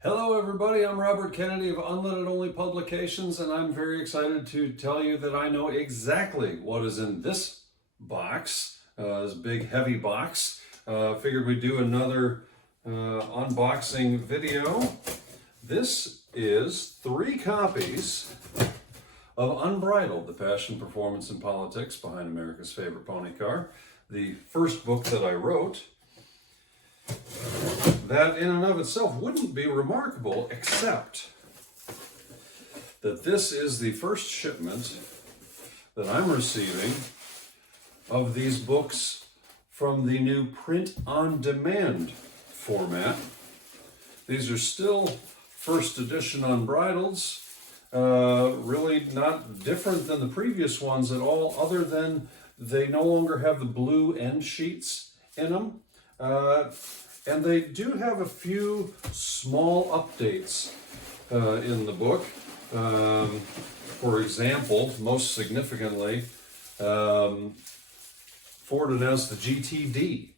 Hello everybody, I'm Robert Kennedy of Unlimited Only Publications, and I'm very excited to tell you that I know exactly what is in this box, this big heavy box. Figured we'd do another unboxing video. This is 3 copies of Unbridled, the passion, performance, and politics behind America's favorite pony car. The first book that I wrote. That in and of itself wouldn't be remarkable, except that this is the first shipment that I'm receiving of these books from the new print-on-demand format. These are still first edition Unbridleds, really not different than the previous ones at all, other than they no longer have the blue end sheets in them. And they do have a few small updates in the book. For example, most significantly, Ford announced the GTD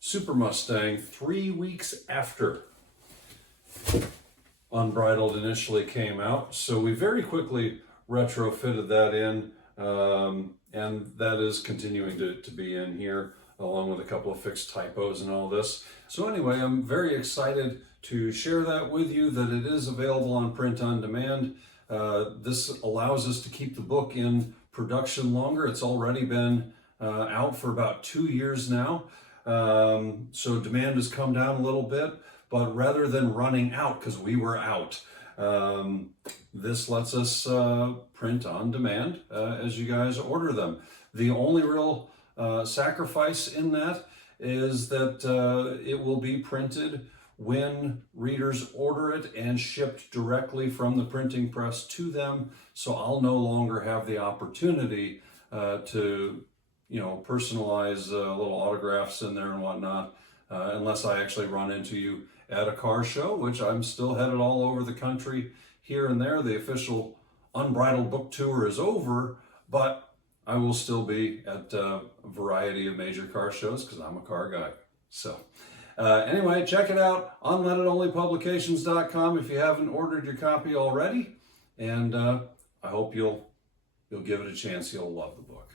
Super Mustang 3 weeks after Unbridled initially came out. So we very quickly retrofitted that in, and that is continuing to be in here, along with a couple of fixed typos and all this. So anyway, I'm very excited to share that with you, that it is available on print on demand. This allows us to keep the book in production longer. It's already been out for about 2 years now. So demand has come down a little bit, but rather than running out, because we were out, this lets us print on demand as you guys order them. The only real sacrifice in that is that it will be printed when readers order it and shipped directly from the printing press to them. So I'll no longer have the opportunity to, personalize little autographs in there and whatnot, unless I actually run into you at a car show, which I'm still headed all over the country here and there. The official Unbridled book tour is over, but I will still be at a variety of major car shows because I'm a car guy. So anyway, check it out, unlimitedonlypublications.com if you haven't ordered your copy already. And I hope you'll give it a chance. You'll love the book.